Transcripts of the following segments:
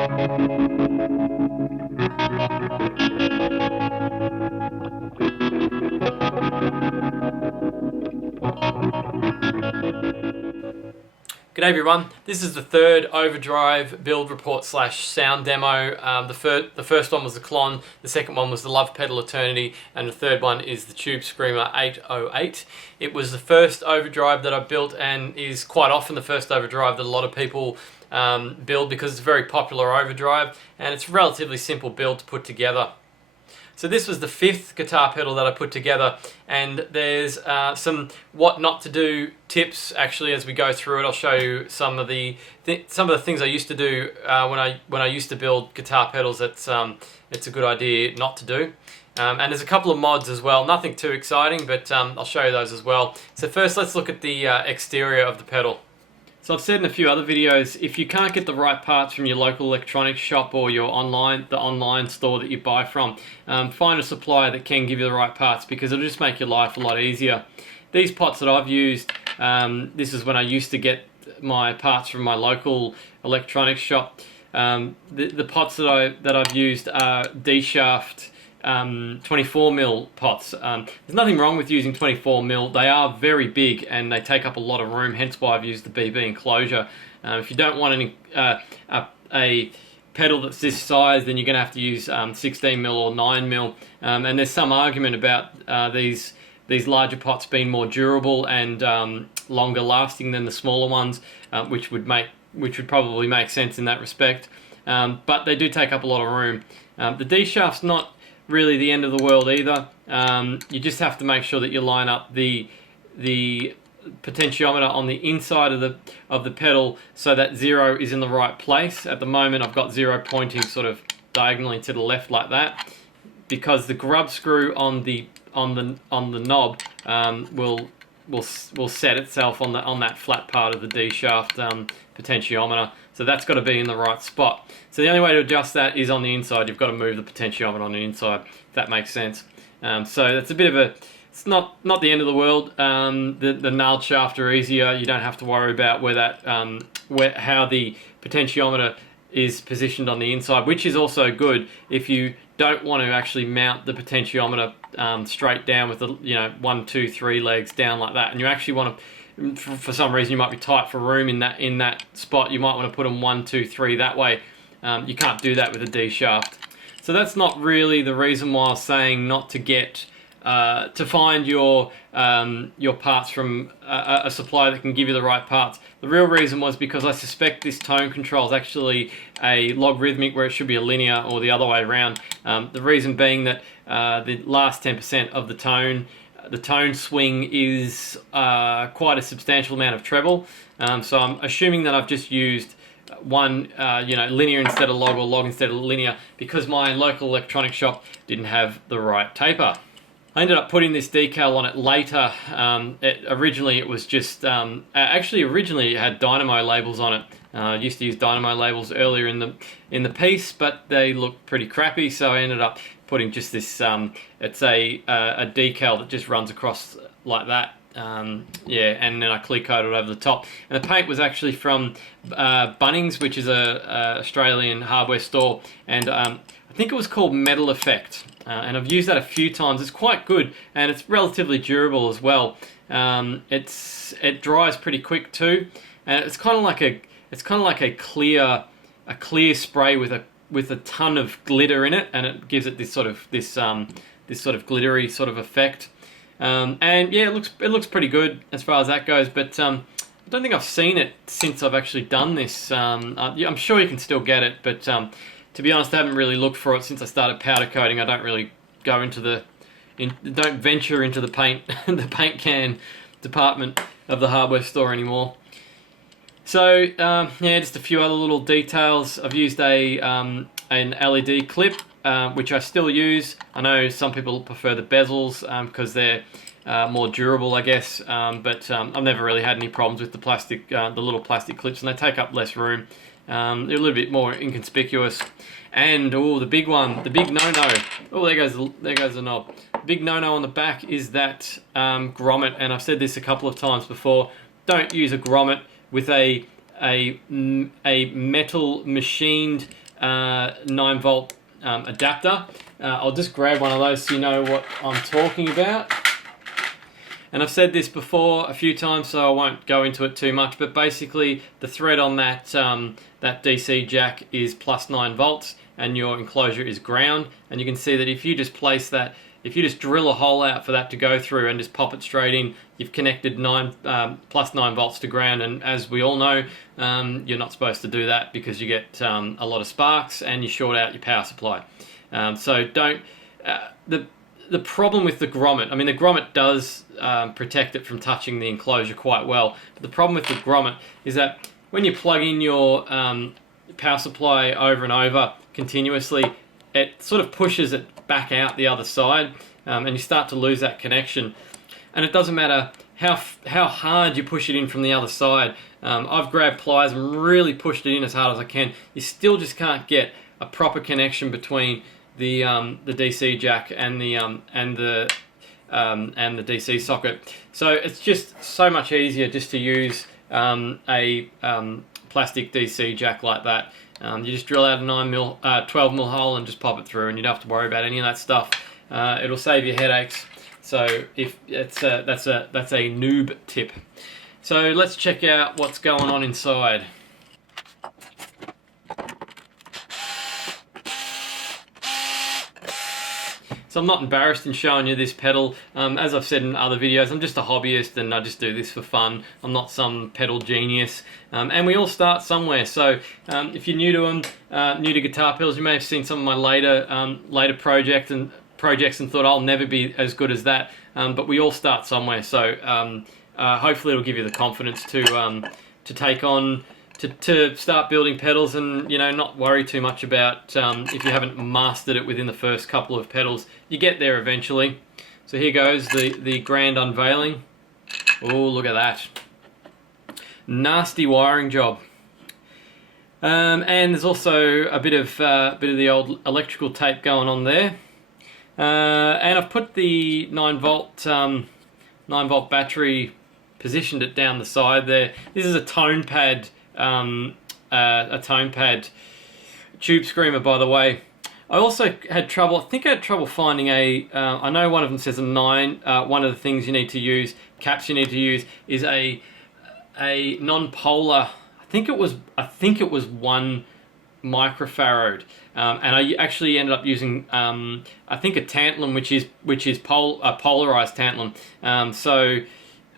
G'day everyone, this is the third overdrive build report slash sound demo. The first one was the Klon, the second one was the Love Pedal Eternity, and the third one is the Tubescreamer 808. It was the first overdrive that I built and is quite often the first overdrive that a lot of people build because it's a very popular overdrive and it's a relatively simple build to put together. So this was the fifth guitar pedal that I put together, and there's some what not to do tips actually as we go through it. I'll show you some of the things I used to do when I used to build guitar pedals. It's a good idea not to do. And there's a couple of mods as well, nothing too exciting, but I'll show you those as well. So first let's look at the exterior of the pedal. So I've said in a few other videos, if you can't get the right parts from your local electronics shop or your the online store that you buy from, find a supplier that can give you the right parts because it'll just make your life a lot easier. These pots that I've used, this is when I used to get my parts from my local electronics shop. The pots that I've used are D-shaft 24mm pots. There's nothing wrong with using 24mm. They are very big and they take up a lot of room, hence why I've used the BB enclosure. If you don't want a pedal that's this size, then you're going to have to use 16mm or 9mm. And there's some argument about these larger pots being more durable and longer lasting than the smaller ones, which would probably make sense in that respect. But they do take up a lot of room. The D-shaft's not really the end of the world either. You just have to make sure that you line up the potentiometer on the inside of the pedal so that 0 is in the right place. At the moment I've got 0 pointing sort of diagonally to the left like that, because the grub screw on the knob will set itself on that flat part of the D shaft potentiometer. So that's got to be in the right spot. So the only way to adjust that is on the inside. You've got to move the potentiometer on the inside, if that makes sense. So that's a bit of a, it's not the end of the world. The nailed shaft are easier. You don't have to worry about how the potentiometer is positioned on the inside, which is also good if you don't want to actually mount the potentiometer straight down with the 1, 2, 3 legs down like that, and you actually want to, for some reason you might be tight for room in that spot, you might want to put them 1, 2, 3 that way. You can't do that with a D shaft. So that's not really the reason why I was saying not to get to find your parts from a supplier that can give you the right parts. The real reason was because I suspect this tone control is actually a logarithmic where it should be a linear, or the other way around. The reason being that the last 10% of the tone swing is quite a substantial amount of treble. So I'm assuming that I've just used one linear instead of log, or log instead of linear, because my local electronics shop didn't have the right taper. I ended up putting this decal on it later. Originally it was just, originally it had dynamo labels on it. I used to use dynamo labels earlier in the piece, but they looked pretty crappy, so I ended up putting just this, it's a decal that just runs across like that. And then I clear coated over the top. And the paint was actually from Bunnings, which is a Australian hardware store, and I think it was called Metal Effect. And I've used that a few times. It's quite good, and it's relatively durable as well. It dries pretty quick too, and it's kind of like a clear spray with a ton of glitter in it, and it gives it this sort of glittery sort of effect. And yeah, it looks pretty good as far as that goes. But I don't think I've seen it since I've actually done this. I'm sure you can still get it, but to be honest, I haven't really looked for it since I started powder coating. I don't really go into don't venture into the paint can department of the hardware store anymore. So yeah, just a few other little details. I've used an LED clip, which I still use. I know some people prefer the bezels because they're more durable, I guess. But I've never really had any problems with the little plastic clips, and they take up less room. They're a little bit more inconspicuous. And the big one, the big no-no. Oh, there goes the knob. The big no-no on the back is that grommet, and I've said this a couple of times before. Don't use a grommet with a metal machined 9-volt adapter. I'll just grab one of those so you know what I'm talking about. And I've said this before a few times, so I won't go into it too much, but basically the thread on that, that DC jack is plus 9 volts and your enclosure is ground. And you can see that if you just place that, if you just drill a hole out for that to go through and just pop it straight in, you've connected plus 9 volts to ground. And as we all know, you're not supposed to do that because you get a lot of sparks and you short out your power supply. So don't... The problem with the grommet, I mean the grommet does protect it from touching the enclosure quite well, but the problem with the grommet is that when you plug in your power supply over and over continuously, it sort of pushes it back out the other side, and you start to lose that connection. And it doesn't matter how hard you push it in from the other side. I've grabbed pliers and really pushed it in as hard as I can. You still just can't get a proper connection between the DC jack and the DC socket. So it's just so much easier just to use a plastic DC jack like that. You just drill out a 12mm hole and just pop it through, and you don't have to worry about any of that stuff. It'll save you headaches. So if that's a noob tip. So let's check out what's going on inside. So I'm not embarrassed in showing you this pedal. As I've said in other videos, I'm just a hobbyist and I just do this for fun. I'm not some pedal genius. And we all start somewhere. So if you're new to them, new to guitar pedals, you may have seen some of my later projects and thought I'll never be as good as that. But we all start somewhere. So hopefully it'll give you the confidence to take on, to start building pedals and, you know, not worry too much about if you haven't mastered it within the first couple of pedals. You get there eventually. So here goes the grand unveiling. Oh, look at that. Nasty wiring job. And there's also a bit of the old electrical tape going on there. And I've put the 9-volt battery, positioned it down the side there. This is a Tonepad. A Tonepad Tubescreamer, by the way. I also had trouble, I think I had trouble finding I know one of them says a 9, one of the things you need to use, caps you need to use, is a non-polar, I think it was 1 microfarad, and I actually ended up using, I think a tantalum, which is polarized tantalum, so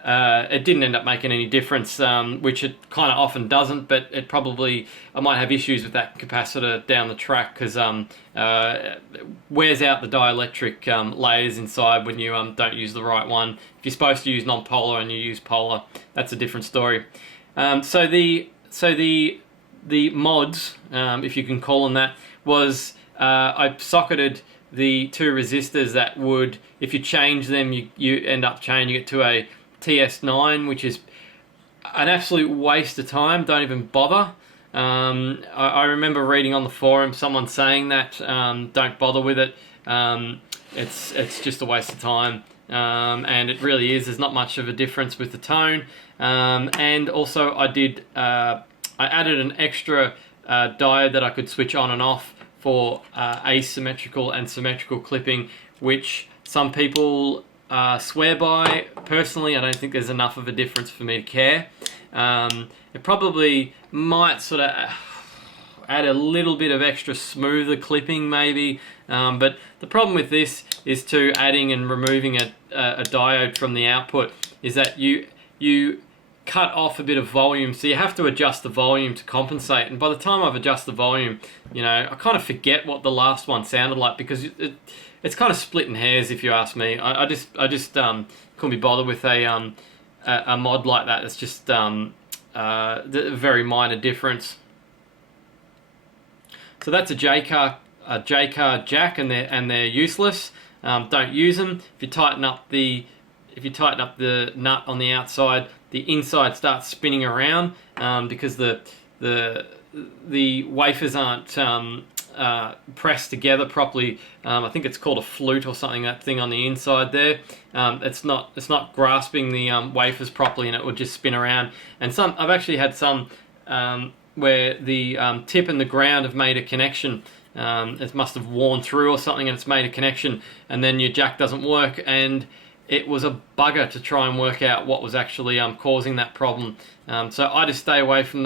it didn't end up making any difference, which it kind of often doesn't, but it probably, I might have issues with that capacitor down the track because it wears out the dielectric layers inside when you don't use the right one. If you're supposed to use non-polar and you use polar, that's a different story. So the mods, if you can call them that, was I socketed the 2 resistors that would, if you change them, you end up changing it to a TS9, which is an absolute waste of time. Don't even bother. I remember reading on the forum someone saying that don't bother with it. It's just a waste of time, and it really is. There's not much of a difference with the tone. And also I added an extra diode that I could switch on and off for asymmetrical and symmetrical clipping, which some people swear by. Personally, I don't think there's enough of a difference for me to care. It probably might sort of add a little bit of extra smoother clipping maybe, but the problem with this is to adding and removing a diode from the output is that you cut off a bit of volume, so you have to adjust the volume to compensate, and by the time I've adjusted the volume, you know, I kind of forget what the last one sounded like because it's kind of splitting hairs, if you ask me. I just couldn't be bothered with a mod like that. It's just a very minor difference. So that's a J-car jack, and they're useless. Don't use them. If you tighten up the nut on the outside, the inside starts spinning around because the wafers aren't pressed together properly. I think it's called a flute or something, that thing on the inside there. It's not grasping the wafers properly, and it will just spin around. And I've actually had some where the tip and the ground have made a connection. It must have worn through or something, and it's made a connection, and then your jack doesn't work. And it was a bugger to try and work out what was actually causing that problem. So I just stay away from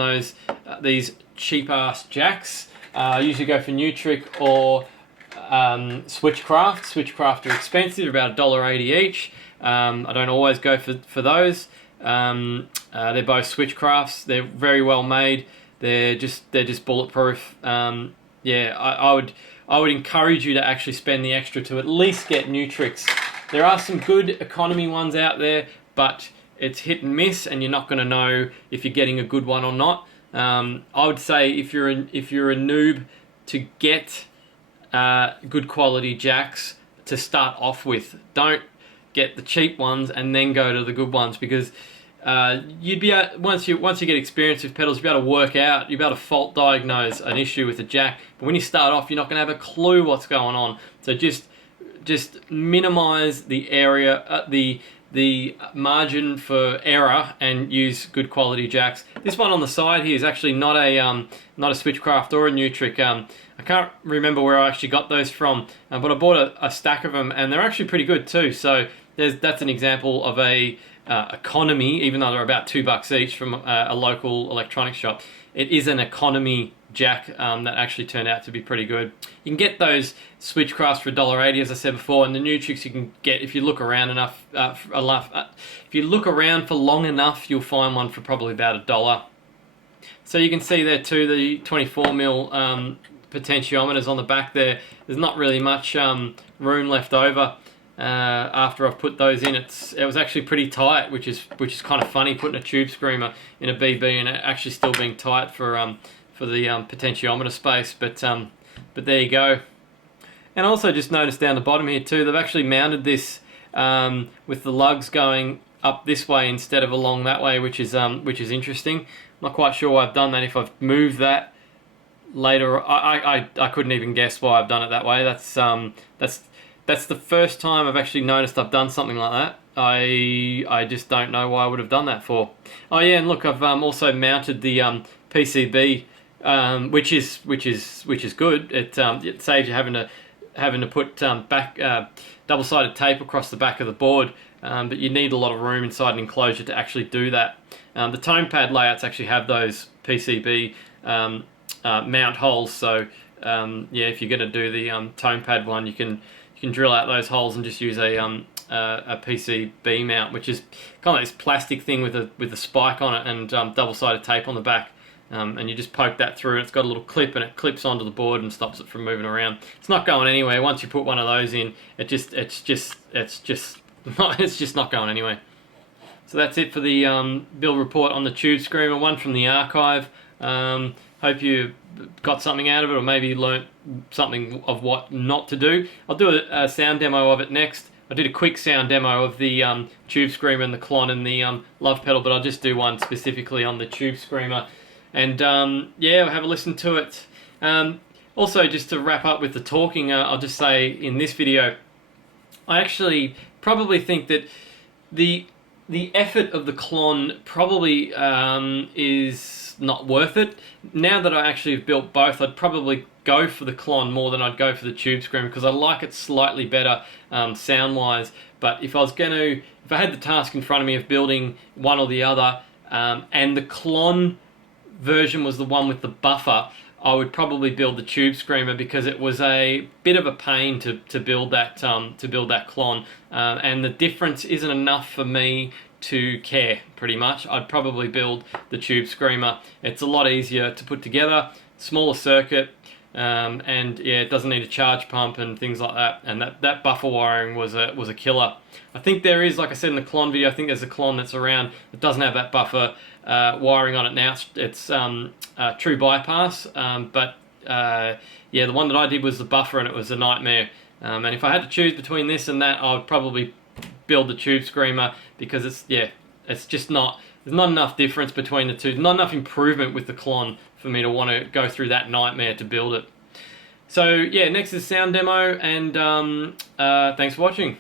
these cheap ass jacks. I usually go for Nutric or Switchcraft. Switchcraft are expensive, about $1.80 each. I don't always go for those. They're both Switchcrafts. They're very well made. They're just bulletproof. Yeah, I would encourage you to actually spend the extra to at least get Nutrics. There are some good economy ones out there, but it's hit and miss, and you're not going to know if you're getting a good one or not. I would say if you're a noob, to get good quality jacks to start off with. Don't get the cheap ones and then go to the good ones, because you'd be able, once you get experience with pedals, you'll be able to work out, you'll be able to fault diagnose an issue with a jack. But when you start off, you're not going to have a clue what's going on. So just minimize the area, the margin for error, and use good quality jacks. This one on the side here is actually not a Switchcraft or a Nutric. I can't remember where I actually got those from, but I bought a stack of them, and they're actually pretty good too. So that's an example of a economy, even though they're about $2 each from a local electronics shop. It is an economy jack that actually turned out to be pretty good. You can get those Switchcrafts for $1.80, as I said before, and the Nutrics you can get if you look around enough. If you look around for long enough, you'll find one for probably about $1. So you can see there too the 24mm potentiometers on the back there. There's not really much room left over. After I've put those in, it was actually pretty tight, which is kind of funny, putting a Tubescreamer in a BB and it actually still being tight for the potentiometer space. But there you go. And also just notice down the bottom here too, they've actually mounted this with the lugs going up this way instead of along that way, which is interesting. I'm not quite sure why I've done that. If I've moved that later, I couldn't even guess why I've done it that way. That's the first time I've actually noticed I've done something like that. I just don't know why I would have done that for. Oh yeah, and look, I've also mounted the PCB, which is good. It saves you having to put double-sided tape across the back of the board, but you need a lot of room inside an enclosure to actually do that. The Tonepad layouts actually have those PCB mount holes, so yeah, if you're going to do the Tonepad one, you can drill out those holes and just use a PCB mount, which is kind of this plastic thing with a spike on it and double-sided tape on the back, and you just poke that through, and it's got a little clip, and it clips onto the board and stops it from moving around. It's not going anywhere. Once you put one of those in, it's just not going anywhere. So that's it for the build report on the Tubescreamer, one from the archive. Hope you got something out of it, or maybe learnt something of what not to do. I'll do a sound demo of it next. I did a quick sound demo of the Tubescreamer and the Klon and the Love pedal, but I'll just do one specifically on the Tubescreamer. And yeah, have a listen to it. Also, just to wrap up with the talking, I'll just say in this video, I actually probably think that the effort of the Klon probably is not worth it. Now that I actually have built both, I'd probably go for the Klon more than I'd go for the Tubescreamer, because I like it slightly better sound-wise. But if I had the task in front of me of building one or the other, and the Klon version was the one with the buffer, I would probably build the Tubescreamer, because it was a bit of a pain to build that Klon, and the difference isn't enough for me to care, pretty much. I'd probably build the Tubescreamer. It's a lot easier to put together, smaller circuit, and yeah, it doesn't need a charge pump and things like that. And that buffer wiring was a killer. I think there is, like I said in the Klon video, I think there's a Klon that's around that doesn't have that buffer wiring on it now. It's true bypass, but yeah, the one that I did was the buffer, and it was a nightmare. And if I had to choose between this and that, I would probably build the Tubescreamer, because it's just not, there's not enough difference between the two, not enough improvement with the Klon for me to want to go through that nightmare to build it. So yeah, next is sound demo, and thanks for watching.